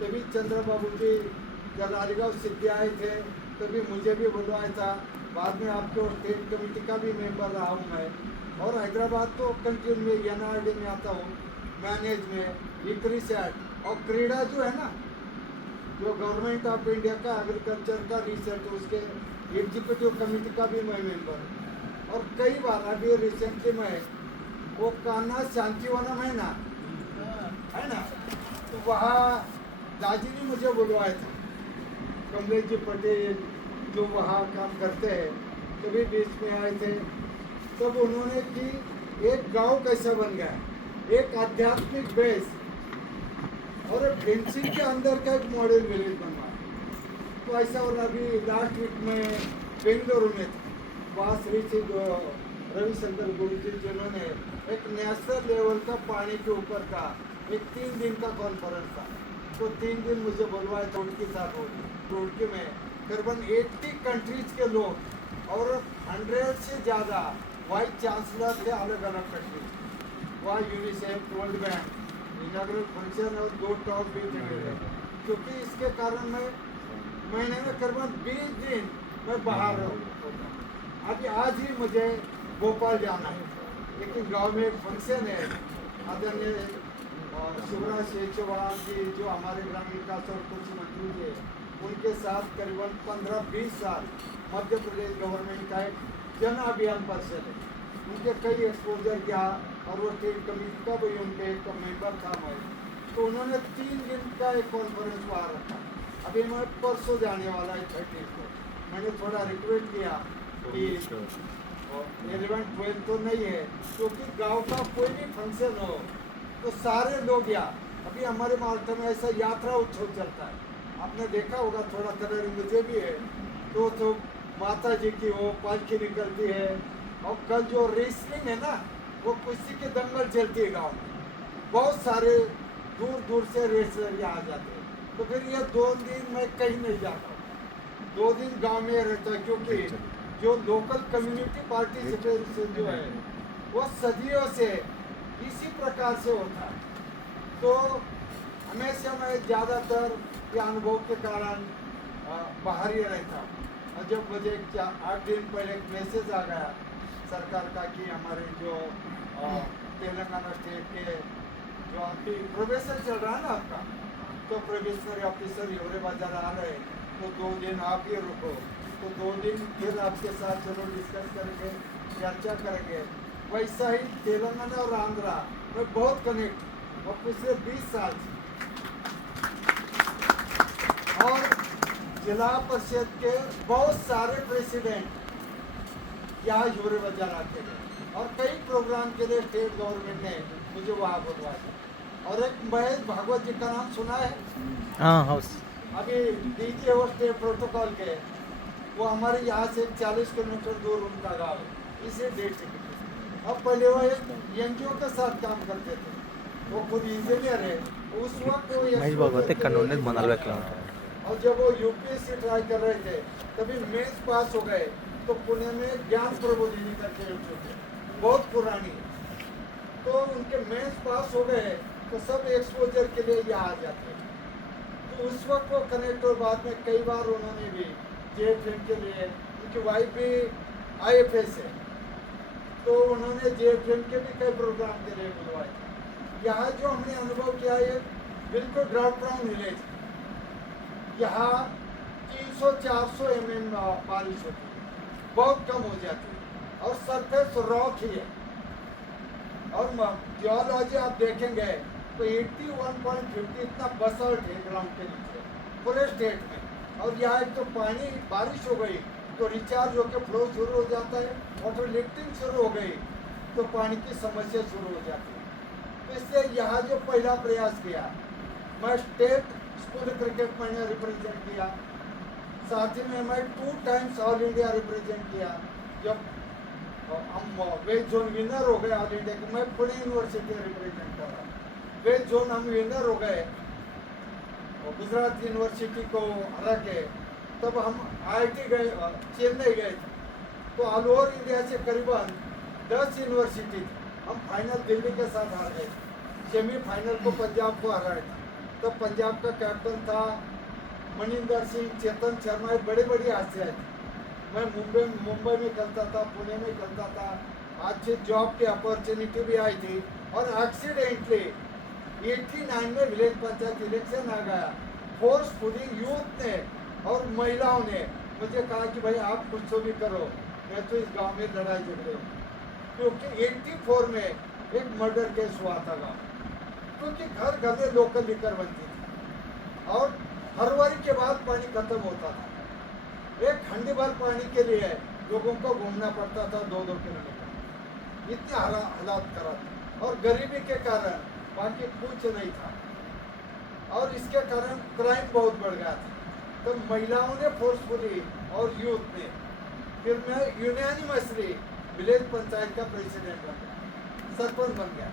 तभी चंद्रबाबू जी जब राजगांव सिद्धि आए थे तभी मुझे भी बुलवाया था। बाद में आपके स्टेट कमेटी का भी मेंबर रहा हूँ मैं। और हैदराबाद तो कंटिन्यू में एनआरडी में आता हूँ, मैनेज में इक्रिसैट और क्रीडा जो है ना, जो गवर्नमेंट ऑफ इंडिया का एग्रीकल्चर का रिसर्च उसके एग्जीक्यूटिव कमेटी का भी मैं मेंबर हूँ। और कई बार अभी रिसेंटली मैं वो कान्हा शांतिवनम है ना, तो वहाँ दादी ने मुझे बुलवाया था, कमलेश जी पटेल जो वहाँ काम करते हैं, तभी बीच में आए थे। तब उन्होंने कि एक गांव कैसा बन गया, एक आध्यात्मिक बेस और फेंसिंग के अंदर का एक मॉडल विलेज बनवा। तो ऐसा। और अभी लास्ट वीक में बेंगलुरु में था, वहाँ श्री श्री रविशंकर गुरु जी जिन्होंने एक नेशनल लेवल का पानी के ऊपर का एक 3 दिन का कॉन्फ्रेंस था। तो 3 दिन मुझे बुलवाए थे उनके साथ। रुड़की में करीबन 80 कंट्रीज के लोग और 100 से ज़्यादा वाइस चांसलर थे अलग अलग कंट्रीज। वहाँ UNICEF, world bank inaugural function और 2 टॉक भी थे मेरे। क्योंकि इसके कारण मैं महीने में करीबन 20 दिन मैं बाहर होता। अभी आज ही मुझे भोपाल जाना है, लेकिन गांव में एक फंक्शन है। आदरणीय शिवराज सिंह चौहान जी जो हमारे ग्रामीण विकास और कृषि मंत्री थे, उनके साथ करीबन 15-20 साल मध्य प्रदेश गवर्नमेंट का एक जन अभियान परिषद है, उनके कई एक्सपोजर किया और वो स्टेट कमेटी का भी उनके एक मेंबर था मैं। तो उन्होंने 3 दिन का एक कॉन्फ्रेंस वहाँ रखा। अभी मैं परसों जाने वाला है 30 को। मैंने थोड़ा रिक्वेस्ट किया कि रिलेवेंट 12 तो नहीं है, क्योंकि गांव का कोई भी फंक्शन हो तो सारे लोग या अभी हमारे महाराष्ट्र में ऐसा यात्रा उत्सव चलता है, आपने देखा होगा, थोड़ा कलर मुझे भी है। तो माता जी की वो पालकी निकलती है और कल जो रेसलिंग है ना, वो कुश्ती के दंगल चलती है गाँव में। बहुत सारे दूर दूर से रेसलर यहाँ आ जाते हैं। तो फिर ये 2 दिन मैं कहीं नहीं जाता, 2 दिन गांव में रहता, क्योंकि जो लोकल कम्युनिटी पार्टिसिपेशन जो है वो सदियों से इसी प्रकार से होता है। तो हमेशा मैं ज़्यादातर ये अनुभव के कारण बाहर ही रहता हूँ। और जब मुझे 8 दिन पहले एक मैसेज आ गया सरकार का कि हमारे जो तेलंगाना स्टेट के जो आपकी प्रोबेशन चल रहा है ना आपका, तो प्रोबेशनरी ऑफिसर योरे बाजार आ रहे, तो 2 दिन आप ही रुको। तो 2 दिन फिर आपके साथ चलो डिस्कस करेंगे, चर्चा करेंगे। वैसा ही तेलंगाना और आंध्रा में बहुत कनेक्ट और पिछले 20 साल से। और जिला परिषद के बहुत सारे प्रेसिडेंट यहाँ योरे बाजार आते गए और कई प्रोग्राम के लिए स्टेट गवर्नमेंट ने मुझे वहाँ बुलवाया। और एक महेश भागवत जी का नाम सुना है? हाँ हाउस अभी डीजे और स्टेट प्रोटोकॉल के, वो हमारे यहाँ से 40 किलोमीटर दूर उनका गाँव है, इसे डेट। अब पहले वो एक एनजीओ के साथ काम करते थे, वो खुद इंजीनियर है। उस वक्त वो महेश भागवत कन्नौज 40 किलोमीटर। और जब वो यूपीएससी ट्राई कर रहे थे तभी मेंस पास हो गए, तो पुणे में ज्ञान प्रबोधिनी करके थे, बहुत पुरानी। तो उनके मेंस पास हो गए तो सब एक्सपोजर के लिए यहाँ आ जाते हैं। तो उस वक्त वो कनेक्ट, और बाद में कई बार उन्होंने भी जेएफएम के लिए, उनकी वाइफ भी आईएफएस है, तो उन्होंने जेएफएम के भी कई प्रोग्राम के लिए बुलवाए। यहाँ जो हमने अनुभव किया है बिल्कुल ड्राउट प्राउन विलेज, यहाँ 300-400 mm बारिश होती है, बहुत कम हो जाती है और सरफेस रॉक ही है। और जियोलॉजी आप देखेंगे तो 81.50 इतना बसल्ट है ग्राउंड के नीचे पूरे स्टेट में। और यहाँ एक तो पानी, बारिश हो गई तो रिचार्ज होकर फ्लो शुरू हो जाता है, वाटर लिफ्टिंग शुरू हो गई तो पानी की समस्या शुरू हो जाती है। तो इसलिए यहाँ जो पहला प्रयास किया, मैं स्टेट स्कूल क्रिकेट मैंने रिप्रेजेंट किया, साथ ही में मैं 2 टाइम्स ऑल इंडिया रिप्रेजेंट किया। जब हम वेज जोन विनर हो गए ऑल इंडिया के, मैं पुणे यूनिवर्सिटी रिप्रेजेंट कर रहा, वेज जोन हम विनर हो गए और गुजरात यूनिवर्सिटी को हरा के, तब हम आईआईटी गए, चेन्नई गए थे। तो ऑल ओवर इंडिया से करीबन 10 यूनिवर्सिटी, हम फाइनल दिल्ली के साथ हार गए, सेमीफाइनल को पंजाब को हराए थे। तो पंजाब का कैप्टन था मनिंदर सिंह, चेतन शर्मा, बड़े बड़ी हस्तियाँ थी। मैं मुंबई में खेलता था, पुणे में खेलता था। अच्छी जॉब की अपॉर्चुनिटी भी आई थी और एक्सीडेंटली 89 में विलेज पंचायत इलेक्शन आ गया। फोर्सफुली यूथ ने और महिलाओं ने मुझे कहा कि भाई आप कुछ तो भी करो, मैं तो इस गांव में लड़ाई झगड़े हूँ, क्योंकि 84 में एक मर्डर केस हुआ था गाँव, क्योंकि घर घर में लोकल लिकर बनती थी और फरवरी के बाद पानी खत्म होता था। एक हंडी भर पानी के लिए लोगों को घूमना पड़ता था 2-2 किलोमीटर, इतने हालात खराब और गरीबी के कारण बाकी कुछ नहीं था और इसके कारण क्राइम बहुत बढ़ गया था। तो महिलाओं ने फोर्सफुली और यूथ ने, फिर मैं यूनानिमसली विलेज पंचायत का प्रेसिडेंट बन गया, सरपंच बन गया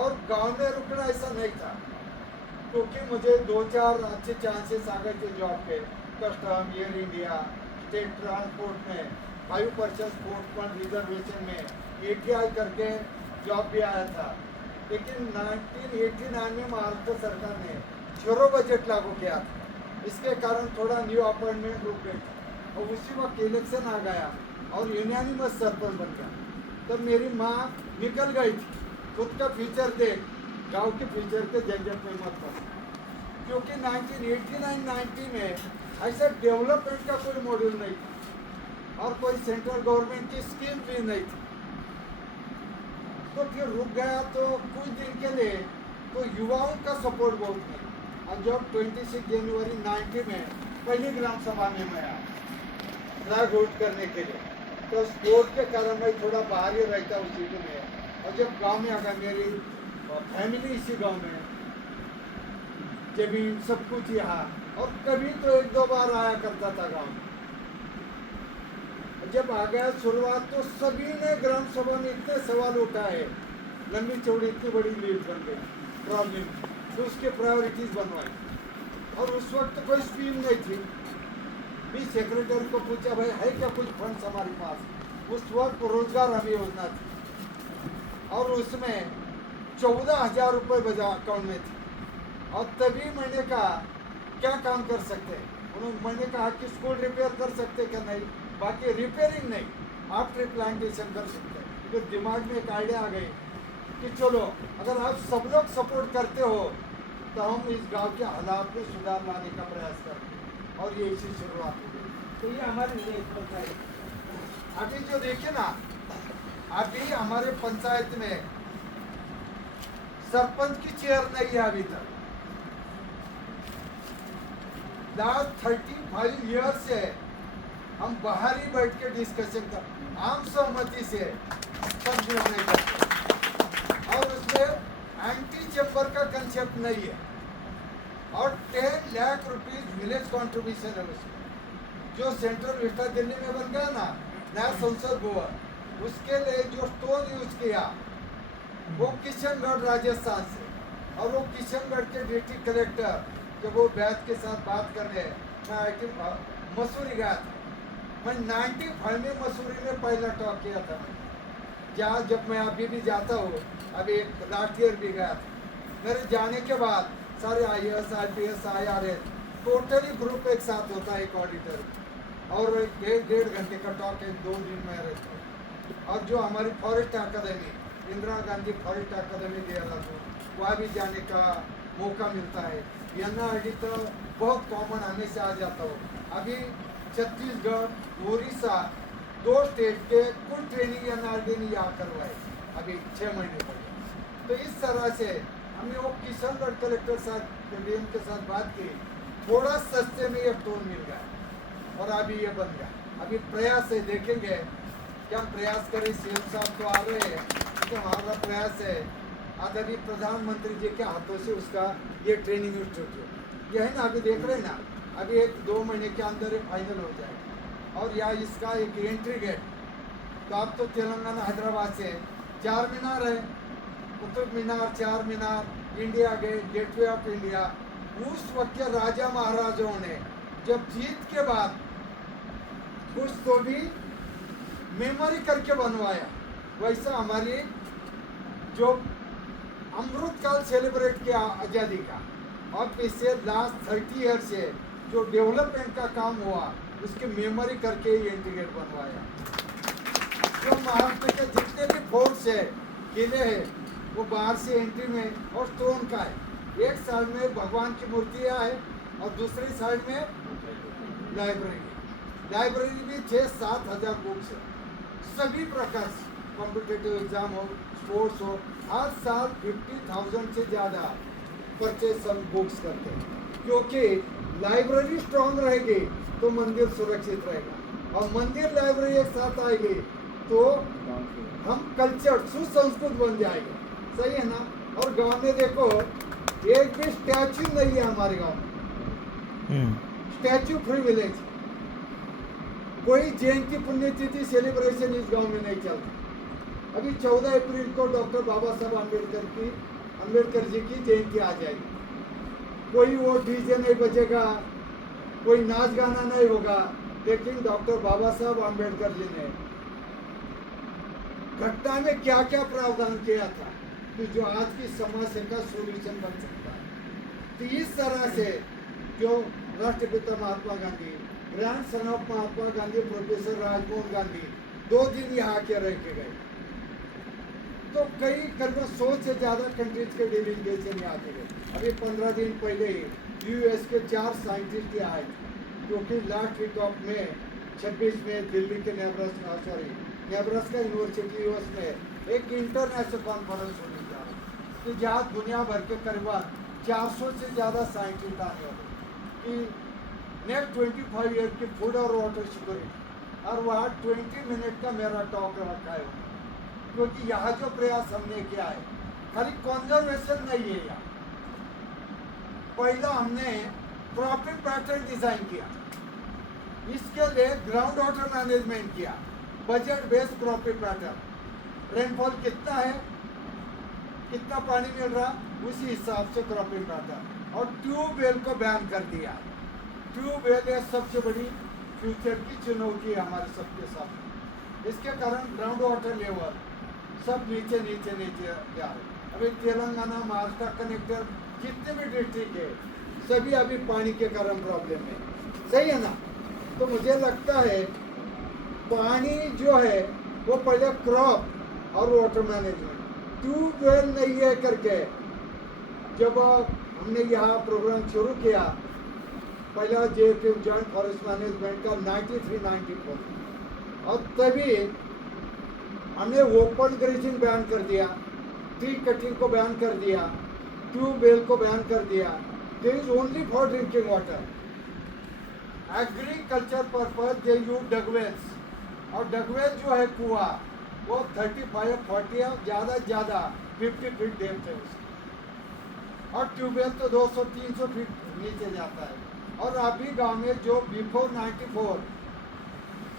और गांव में रुकना ऐसा नहीं था, क्योंकि मुझे 2-4 अच्छे चांसेस आ गए थे जॉब के। Custom, air India, state transport में 5% स्पोर्ट फंड रिजर्वेशन में ATI करके जॉब भी आया था। लेकिन 1989 में महाराष्ट्र सरकार ने 0 बजट लागू किया था, इसके कारण थोड़ा न्यू अपॉइंटमेंट रुक गई और उसी वक्त इलेक्शन आ गया और यूनानिमस सरपंच बन गया। तो मेरी माँ निकल गई थी, खुद का फ्यूचर देख, गांव के फ्यूचर के झंझट में मत फंस, क्योंकि 1989-90 में ऐसा डेवलपमेंट का कोई मॉड्यूल नहीं था और कोई सेंट्रल गवर्नमेंट की स्कीम भी नहीं थी। तो फिर रुक गया तो कुछ दिन के लिए, तो युवाओं का सपोर्ट बहुत नहीं। और जब 26 जनवरी 90 में पहली ग्राम सभा में मैं आया फ्लैग होल्ड करने के लिए, तो स्पोर्ट के कारण मैं थोड़ा बाहर ही रहता उस सिटी में। और जब गांव में आ गया, मेरी फैमिली इसी गांव में, जमीन सब कुछ यहाँ, और कभी तो 1-2 बार आया करता था गांव में। जब आ गया शुरुआत, तो सभी ने ग्राम सभा में इतने सवाल उठाए, लंबी चौड़ी इतनी बड़ी लीड बन गई प्रॉब्लम, तो उसके प्रायोरिटीज बनवाई। और उस वक्त कोई स्कीम नहीं थी। भी सेक्रेटरी को पूछा, भाई है क्या कुछ फंड्स हमारे पास? उस वक्त रोजगार हमें योजना थी और उसमें 14,000 रुपये बजा अकाउंट में थी। और तभी मैंने कहा क्या काम कर सकते हैं? मैंने कहा कि स्कूल रिपेयर कर सकते क्या? नहीं, बाकी रिपेयरिंग नहीं, आप ट्री प्लांटेशन कर सकते हैं। फिर दिमाग में एक आइडिया आ गई कि चलो अगर आप सब लोग सपोर्ट करते हो तो हम इस गांव के हालात में सुधार लाने का प्रयास करते हैं, और ये इसी शुरुआत हो गई। तो ये हमारे लिए अभी जो देखिए ना, अभी हमारे पंचायत में सरपंच की चेयर नहीं है अभी तक। लास्ट 35 ईयर से हम बाहर ही बैठ के डिस्कशन कर, आम सहमति से सब निर्णय करते, और उसमें एंटी चेम्बर का कंसेप्ट नहीं है। और 10 लाख रुपीज विलेज कंट्रीब्यूशन है उसमें, जो सेंट्रल विस्टा दिल्ली में बन गया ना नया संसद भवन, उसके लिए जो स्टोन यूज किया वो किशनगढ़ राजस्थान से, और वो किशनगढ़ के डिस्ट्रिक्ट कलेक्टर जब वो बैच के साथ बात कर रहे हैं, मैं मसूरी गया था, मैं 95 में मसूरी में पहला टॉक किया था। जहाँ जब मैं अभी भी जाता हूँ, अभी लास्ट ईयर भी गया था। मेरे जाने के बाद सारे IAS IPS IRS totally group एक साथ होता है, एक ऑडिटर, और 1.5 घंटे का टॉक है, 2 दिन में रहता हूँ। और जो हमारी फॉरेस्ट अकादमी, इंदिरा गांधी फॉरेस्ट अकादमी देहरादून, वहाँ भी जाने का मौका मिलता है। NRD तो बहुत कॉमन, हमेशा आ जाता हो। अभी छत्तीसगढ़, उड़ीसा, 2 स्टेट के कुल ट्रेनिंग NRD ने यहाँ करवाए अभी 6 महीने पहले। तो इस तरह से हमने वो किशनगढ़ कलेक्टर साथ DM के साथ बात की, थोड़ा सस्ते में ये टोन मिल गया और अभी ये बन गया। अभी प्रयास है, देखेंगे क्या प्रयास करें। CM साहब तो आ रहे हैं, तो हमारा प्रयास है आदरणीय प्रधानमंत्री जी के हाथों से उसका ये ट्रेनिंग इंस्टीट्यूट, ये है ना, अभी देख रहे हैं ना, अभी 1-2 महीने के अंदर ये फाइनल हो जाएगा। और यहाँ इसका एक एंट्री गेट, तो आप तो तेलंगाना हैदराबाद से 4 मीनार है, Qutub Minar, 4 Minar, India Gate, Gateway of India. उस वक्त के राजा महाराजाओं ने जब जीत के बाद कुछ तो भी मेमोरी करके बनवाया, वैसा हमारी जो अमृत काल सेलिब्रेट किया आज़ादी का, और पिछले लास्ट 30 ईयर से जो डेवलपमेंट का काम हुआ उसकी मेमोरी करके ही इंटीग्रेट बनवाया। जो महाराष्ट्र के जितने भी फोर्ट्स है, किले हैं, वो बाहर से एंट्री में और स्टोन का है। एक साइड में भगवान की मूर्तियाँ है और दूसरी साइड में लाइब्रेरी भी 6-7 हज़ार बुक्स है। सभी प्रकार से कॉम्पिटेटिव एग्जाम हो, स्पोर्ट्स हो, हर साल 50,000 से ज़्यादा परचेज हम बुक्स करते हैं। क्योंकि लाइब्रेरी स्ट्रांग रहेगी तो मंदिर सुरक्षित रहेगा, और मंदिर लाइब्रेरी एक साथ आएगी तो हम कल्चर सुसंस्कृत बन जाएंगे। सही है ना? और गांव में देखो एक भी स्टैच्यू नहीं है हमारे गांव में, स्टैच्यू फ्री विलेज। कोई जयंती पुण्यतिथि सेलिब्रेशन इस गांव में नहीं चलता। अभी 14 अप्रैल को डॉक्टर बाबा साहब अम्बेडकर जी की जयंती आ जाएगी। कोई वो डीजे नहीं बजेगा, कोई नाच गाना नहीं होगा, लेकिन डॉक्टर बाबा साहब अम्बेडकर जी ने घटना में क्या क्या प्रावधान किया था कि जो आज की समस्या का सोल्यूशन बन सकता है। तो इस तरह से जो राष्ट्रपिता Mahatma Gandhi, grand son of Mahatma Gandhi professor Rajmohan Gandhi 2 दिन यहाँ के रह के गए, तो कई करीब 100 से ज़्यादा कंट्रीज के डेलीगेशन यहाँ के गए। अभी 15 दिन पहले ही यूएस के 4 साइंटिस्ट यहाँ आए, क्योंकि लास्ट वीक ऑफ में 26 में दिल्ली के नेब्रास्का यूनिवर्सिटी यूएस में एक इंटरनेशनल कॉन्फ्रेंस होने जा रहा है कि जहाँ दुनिया भर के करीब 400 से ज़्यादा साइंटिस्ट आने वाले कि नेक्स्ट 25 ईयर की फूड और वाटर सिक्योरिटी। और वहाँ 20 मिनट का मेरा टॉक रखा है, क्योंकि यहाँ जो प्रयास हमने किया है खाली कंजर्वेशन नहीं है। यहाँ पहला हमने प्रॉपर पैटर्न डिजाइन किया, इसके लिए ग्राउंड वाटर मैनेजमेंट किया, budget based proper pattern, rainfall कितना है, कितना पानी मिल रहा, उसी हिसाब से क्रॉपिंग पैटर्न, और ट्यूबवेल को बैन कर दिया। ट्यूबवेल है सबसे बड़ी फ्यूचर की चुनौती है हमारे सबके सामने। इसके कारण ग्राउंड वाटर लेवल सब नीचे जा रहे। अभी तेलंगाना महाराष्ट्र कनेक्टर जितने भी डिस्ट्रिक्ट है सभी अभी पानी के कारण प्रॉब्लम है। सही है ना? तो मुझे लगता है पानी जो है वो पहले क्रॉप और वाटर मैनेजमेंट, ट्यूबवेल नहीं है करके जब हमने यहाँ प्रोग्राम शुरू किया, पहला JFM जॉइंट फॉरेस्ट मैनेजमेंट का 93-94, और तभी हमने ओपन ग्रेजिंग बैन कर दिया, ट्री कटिंग को बैन कर दिया, ट्यूबवेल को बैन कर दिया। There is only for drinking water. Agriculture purpose they use dug wells, और डगवेल जो है कुआं वो 35-40 ज़्यादा 50 फीट डेप्थ है उसकी, और ट्यूबवेल तो 200-300 फीट नीचे जाता है। और अभी गांव में जो बिफोर 94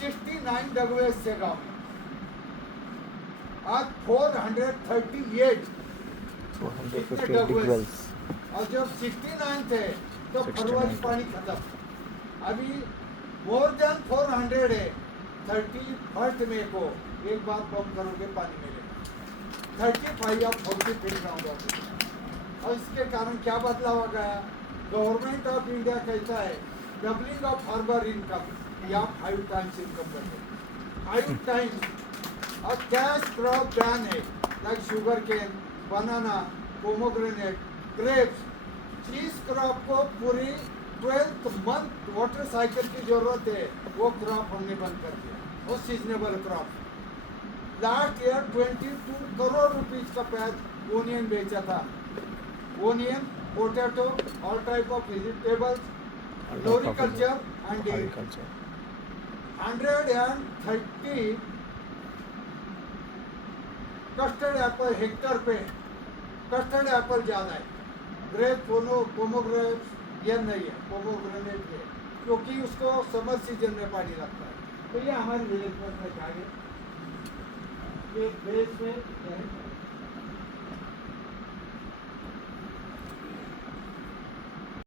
69 डगवेल्स थे गांव में, आज 438 डगवेल्स, और जब 69 थे तो फरवरी पानी खत्म। अभी मोर देन 400 है। 31 मई को एक बार पंप करोगे पानी मिलेगा 35 या 40 फीट ग्राउंड वाटर। और इसके कारण क्या बदलाव आ गया? गवर्नमेंट ऑफ इंडिया कहता है डबलिंग ऑफ फार्मर इनकम या 5 टाइम्स इनकम करते, 5 टाइम्स। और कैश क्रॉप बैन है, लाइक शुगर केन, बनाना, पोमोग्रेनेट, ग्रेप्स। जिस क्रॉप को पूरी 12th मंथ वाटर साइकिल की जरूरत है वो क्रॉप हमने बंद कर दिया, वो seasonable crop. Last year 22 crore rupees का पैच ओनियन बेचा था। Onion, potato, all type of vegetables, floriculture and dairy culture. 130 custard Apple Hector पे, कस्टर्ड एप्पल ज़्यादा है। ग्रेप, पोमोग्रेनेट ये नहीं है, पोमोग्रेनेट है, क्योंकि उसको समर सीजन में पानी लगता है। तो ये हमारे विलेज पर आगे ये बेस में